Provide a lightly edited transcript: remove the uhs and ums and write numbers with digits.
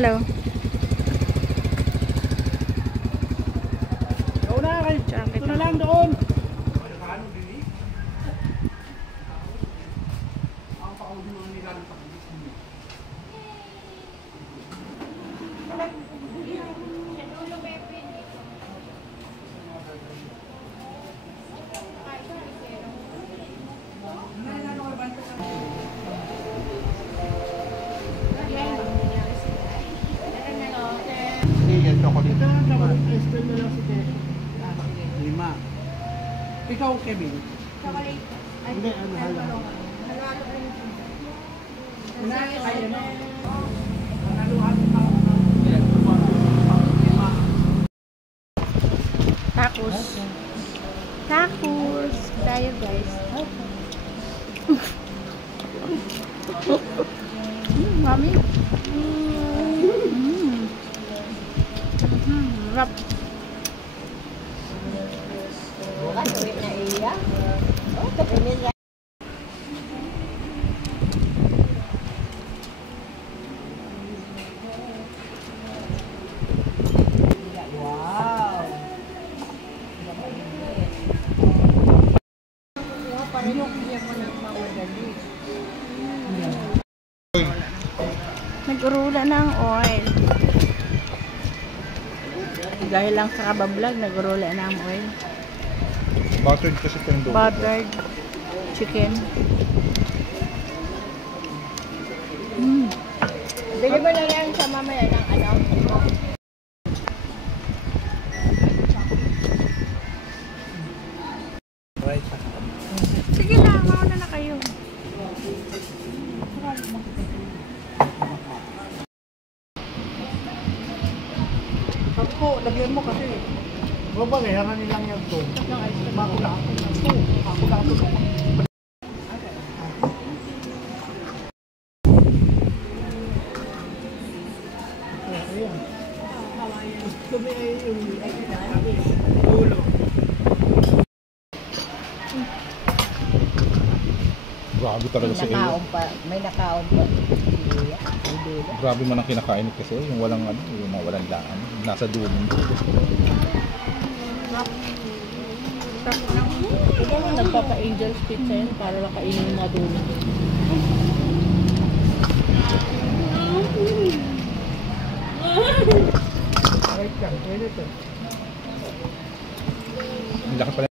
Hello. Una kayo. Ito na lang doon. Ikaw, Kevin. Chocolate. Hindi, ano, halo. Halo-halo rin. Tacos. Tacos. Tayo guys. Mami. Rap. Bukas uwi na iya. Oh, kapinin lang. Wow. Nag-urula ng oil. Dahil lang sa kabablog, nag-urula ng oil. Buttered kasi ito yung Buttered chicken. Bili mo na lang sa mamaya ng ano. Sige na, mauna na kayo. Ako, lagyan mo kasi. Babang eh, harang nilang yung doon. Makula ako. Makula ako. Ayan. Kami ay yung ulo. Grabe talaga sa iyo. May nakaon pa. Grabe man ang kinakain kasi yung walang ano, yung walang laan. Nasa dulo. Ito naman nagpapa-angel's pizza yan para makainin yung mga dulo. Right lang, pwede ito. Ang lakas pala.